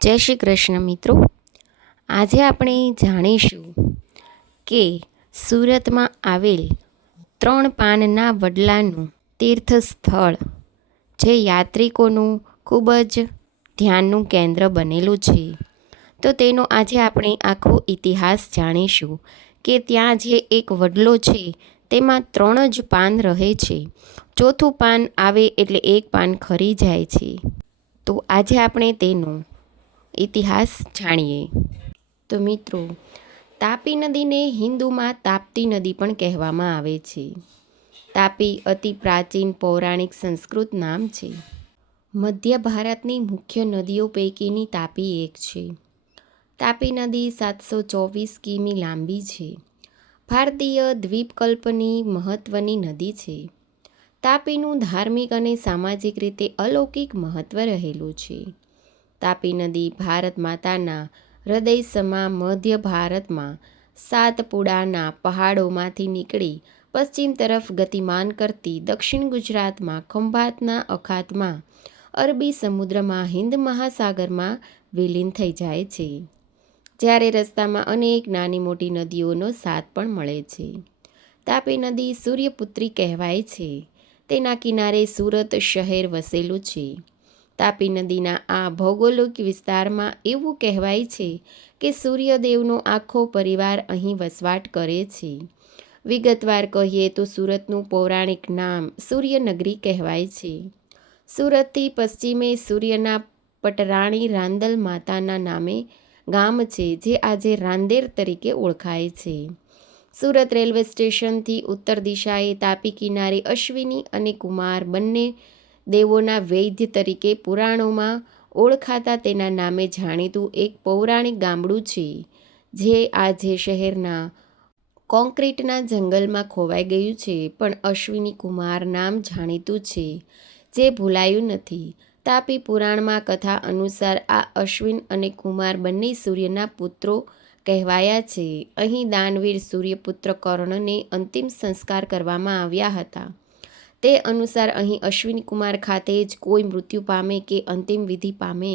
જય શ્રી કૃષ્ણ મિત્રો. આજે આપણે જાણીશું કે સુરતમાં આવેલ 3 પાનના વડલાનું તીર્થ સ્થળ જે યાત્રિકોનું ખૂબ જ ધ્યાનનું કેન્દ્ર બનેલું છે. તો તેનો આજે આપણે આખો ઇતિહાસ જાણીશું કે ત્યાં જે એક વડલો છે તેમાં 3 જ પાન રહે છે. ચોથું પાન આવે એટલે એક પાન ખરી જાય છે. તો આજે આપણે તેનો ઇતિહાસ જાણીએ. તો મિત્રો, તાપી નદીને હિન્દુમાં તાપ્તી નદી પણ કહેવામાં આવે છે. તાપી અતિ પ્રાચીન પૌરાણિક સંસ્કૃત નામ છે. મધ્ય ભારતની મુખ્ય નદીઓ પૈકીની તાપી એક છે. તાપી નદી 724 કિમી લાંબી છે. ભારતીય દ્વીપકલ્પની મહત્વની નદી છે. તાપીનું ધાર્મિક અને સામાજિક રીતે અલૌકિક મહત્વ રહેલું છે. તાપી નદી ભારત માતાના હૃદય સમા મધ્ય ભારતમાં સાતપુડાના પહાડોમાંથી નીકળી પશ્ચિમ તરફ ગતિમાન કરતી દક્ષિણ ગુજરાતમાં ખંભાતના અખાતમાં અરબી સમુદ્રમાં હિન્દ મહાસાગરમાં વિલીન થઈ જાય છે. જ્યારે રસ્તામાં અનેક નાની મોટી નદીઓનો સાથ પણ મળે છે. તાપી નદી સૂર્યપુત્રી કહેવાય છે. તેના કિનારે સુરત શહેર વસેલું છે. તાપી નદીના આ ભૌગોલિક વિસ્તારમાં એવું કહેવાય છે કે સૂર્યદેવનો આખો પરિવાર અહીં વસવાટ કરે છે. વિગતવાર કહીએ તો સુરતનું પૌરાણિક નામ સૂર્યનગરી કહેવાય છે. સુરતથી પશ્ચિમે સૂર્યના પટરાણી રાંદલ માતાના નામે ગામ છે જે આજે રાંદેર તરીકે ઓળખાય છે. સુરત રેલવે સ્ટેશનથી ઉત્તર દિશાએ તાપી કિનારે અશ્વિની અને કુમાર બંને દેવોના વૈદ્ય તરીકે પુરાણોમાં ઓળખાતા તેના નામે જાણીતું એક પૌરાણિક ગામડું છે જે આજે શહેરના કોન્ક્રીટના જંગલમાં ખોવાઈ ગયું છે, પણ અશ્વિની કુમાર નામ જાણીતું છે જે ભૂલાયું નથી. તાપી પુરાણમાં કથા અનુસાર આ અશ્વિન અને કુમાર બંને સૂર્યના પુત્રો કહેવાયા છે. અહીં દાનવીર સૂર્યપુત્ર કર્ણને અંતિમ સંસ્કાર કરવામાં આવ્યા હતા. તે અનુસાર અહીં અશ્વિની કુમાર ખાતે જ કોઈ મૃત્યુ પામે કે અંતિમ વિધિ પામે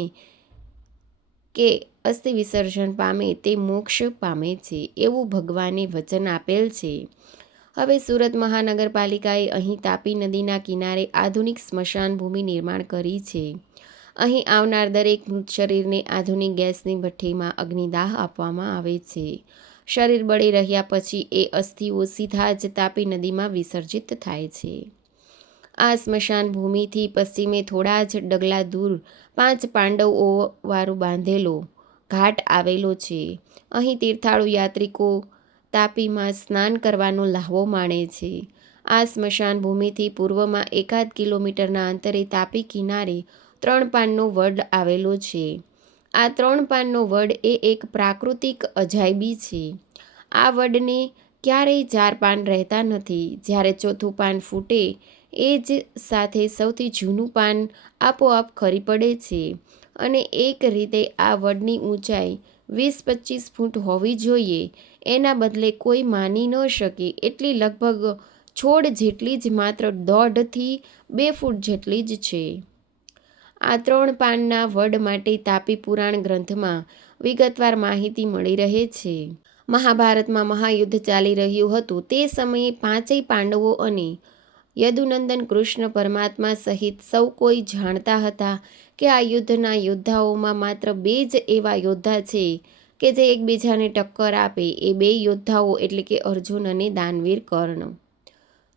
કે અસ્થિ વિસર્જન પામે તે મોક્ષ પામે છે એવું ભગવાને વચન આપેલ છે. હવે સુરત મહાનગરપાલિકાએ અહીં તાપી નદીના કિનારે આધુનિક સ્મશાન ભૂમિ નિર્માણ કરી છે. અહીં આવનાર દરેક મૃત શરીરને આધુનિક ગેસની ભઠ્ઠીમાં અગ્નિદાહ આપવામાં આવે છે. શરીર બળી રહ્યા પછી એ અસ્થિઓ સીધા જ તાપી નદીમાં વિસર્જિત થાય છે. આ સ્મશાન ભૂમિથી પશ્ચિમે થોડા જ ડગલા દૂર 5 પાંડવોવાળું બાંધેલો ઘાટ આવેલો છે. અહીં તીર્થાળુ યાત્રિકો તાપીમાં સ્નાન કરવાનો લહાવો માણે છે. આ સ્મશાન ભૂમિથી પૂર્વમાં 1 કિલોમીટરના અંતરે તાપી કિનારે 3 પાનનો વડ આવેલો છે. આ 3 પાનનો વડ એ એક પ્રાકૃતિક અજાયબી છે. આ વડને ક્યારેય 4 પાન રહેતા નથી. જ્યારે ચોથું પાન ફૂટે એ જ સાથે સૌથી જૂનું પાન આપોઆપ ખરી પડે છે અને એક રીતે આ વડની ઊંચાઈ 20-25 ફૂટ હોવી જોઈએ. એના બદલે કોઈ માની ન શકે એટલી લગભગ છોડ જેટલી જ માત્ર 1.5 થી 2 ફૂટ જેટલી જ છે. આ 3 પાનના વડ માટે તાપી પુરાણ ગ્રંથમાં વિગતવાર માહિતી મળી રહે છે. મહાભારતમાં મહાયુદ્ધ ચાલી રહ્યું હતું તે સમયે 5 પાંડવો અને યદુનંદન કૃષ્ણ પરમાત્મા સહિત સૌ કોઈ જાણતા હતા કે આ યુદ્ધના યોદ્ધાઓમાં માત્ર 2 જ એવા યોદ્ધા છે કે જે એકબીજાને ટક્કર આપે. એ 2 યોદ્ધાઓ એટલે કે અર્જુન અને દાનવીર કર્ણ.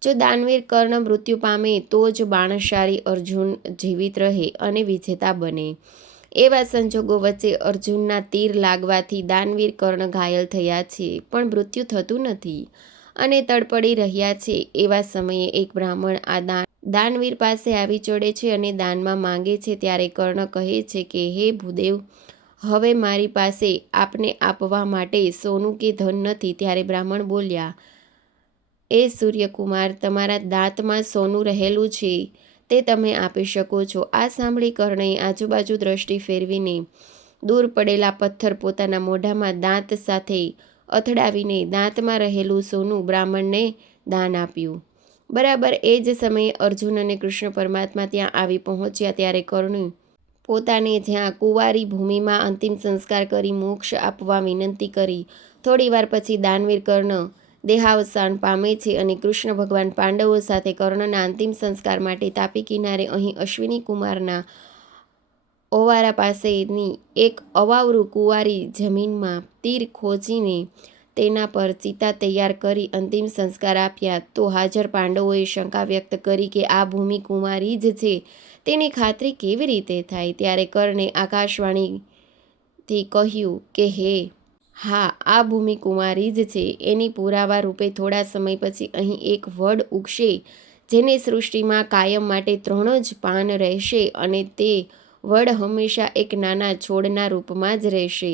જો દાનવીર કર્ણ મૃત્યુ પામે તો જ બાણશાળી અર્જુન જીવિત રહે અને વિજેતા બને. એવા સંજોગો વચ્ચે અર્જુનના તીર લાગવાથી દાનવીર કર્ણ ઘાયલ થયા છે પણ મૃત્યુ થતું નથી અને તડપડી રહ્યા છે. એવા સમયે એક બ્રાહ્મણ આ દાનવીર પાસે આવી ચડે છે અને દાનમાં માંગે છે. ત્યારે કર્ણ કહે છે કે હે ભૂદેવ, હવે મારી પાસે આપને આપવા માટે સોનું કે ધન નથી. ત્યારે બ્રાહ્મણ બોલ્યા, એ સૂર્યકુમાર, તમારા દાંતમાં સોનું રહેલું છે તે તમે આપી શકો છો. આ સાંભળી કર્ણએ આજુબાજુ દ્રષ્ટિ ફેરવીને દૂર પડેલા પથ્થર પોતાના મોઢામાં દાંત સાથે અથડાવીને દાંતમાં રહેલું સોનું બ્રાહ્મણને દાન આપ્યું. બરાબર એ જ સમયે અર્જુન અને કૃષ્ણ પરમાત્મા ત્યાં આવી પહોંચ્યા. ત્યારે કર્ણ પોતાને જ્યાં કુંવારી ભૂમિમાં અંતિમ સંસ્કાર કરી મોક્ષ આપવા વિનંતી કરી. થોડીવાર પછી દાનવીર કર્ણ દેહાવસાન પામે છે અને કૃષ્ણ ભગવાન પાંડવો સાથે કર્ણના અંતિમ સંસ્કાર માટે તાપી કિનારે અહીં અશ્વિની કુમારના ઓવારા પાસેની એક અવાવરૂ કુંવારી જમીનમાં તીર ખોજીને તેના પર ચિતા તૈયાર કરી અંતિમ સંસ્કાર આપ્યા. તો હાજર પાંડવોએ શંકા વ્યક્ત કરી કે આ ભૂમિ કુંવારી જ છે તેની ખાતરી કેવી રીતે થાય? ત્યારે કર્ણે આકાશવાણીથી કહ્યું કે હા, આ ભૂમિ કુંવારી જ છે. એની પુરાવા રૂપે થોડા સમય પછી અહીં એક વડ ઉગશે જેને સૃષ્ટિમાં કાયમ માટે 3 જ પાન રહેશે અને તે વડ હંમેશા એક નાના છોડના રૂપમાં જ રહેશે.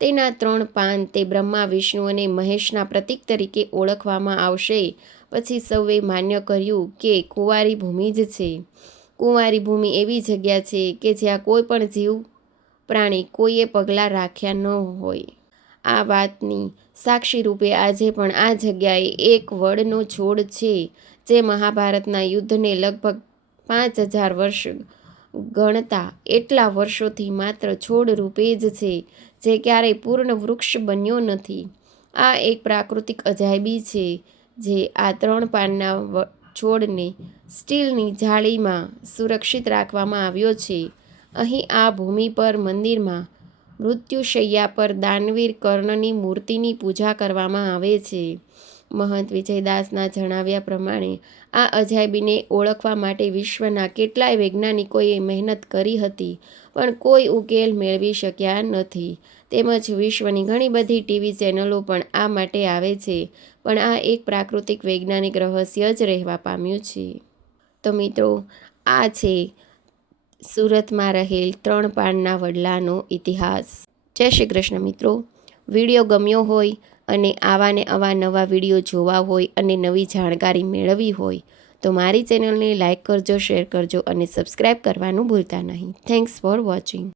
તેના 3 પાન તે બ્રહ્મા, વિષ્ણુ અને મહેશના પ્રતીક તરીકે ઓળખવામાં આવશે. પછી સૌએ માન્ય કર્યું કે કુંવારી ભૂમિ જ છે. કુંવારી ભૂમિ એવી જગ્યા છે કે જ્યાં કોઈ પણ જીવ પ્રાણી કોઈએ પગલાં રાખ્યા ન હોય. આ વાતની સાક્ષી રૂપે આજે પણ આ જગ્યાએ એક વડનો છોડ છે જે મહાભારતના યુદ્ધને લગભગ 5000 વર્ષ ગણતા એટલા વર્ષોથી માત્ર છોડ રૂપે જ છે, જે ક્યારેય પૂર્ણ વૃક્ષ બન્યો નથી. આ એક પ્રાકૃતિક અજાયબી છે જે આ 3 પાનના છોડને સ્ટીલની જાળીમાં સુરક્ષિત રાખવામાં આવ્યો છે. અહીં આ ભૂમિ પર મંદિરમાં મૃત્યુશૈયા પર દાનવીર કર્ણની મૂર્તિની પૂજા કરવામાં આવે છે. મહંત વિજયદાસના જણાવ્યા પ્રમાણે આ અજાયબીને ઓળખવા માટે વિશ્વના કેટલાય વૈજ્ઞાનિકોએ મહેનત કરી હતી પણ કોઈ ઉકેલ મેળવી શક્યા નથી. તેમજ વિશ્વની ઘણી બધી ટીવી ચેનલો પણ આ માટે આવે છે, પણ આ એક પ્રાકૃતિક વૈજ્ઞાનિક રહસ્ય જ રહેવા પામ્યું છે. તો મિત્રો, આ છે સુરતમાં રહેલ 3 પાનના વડલાનો ઇતિહાસ. જય શ્રી કૃષ્ણ મિત્રો. વિડીયો ગમ્યો હોય અને આવા નવા વિડીયો જોવા હોય અને નવી જાણકારી મેળવવી હોય તો મારી ચેનલને લાઈક કરજો, શેર કરજો અને સબસ્ક્રાઈબ કરવાનું ભૂલતા નહીં. Thanks for watching.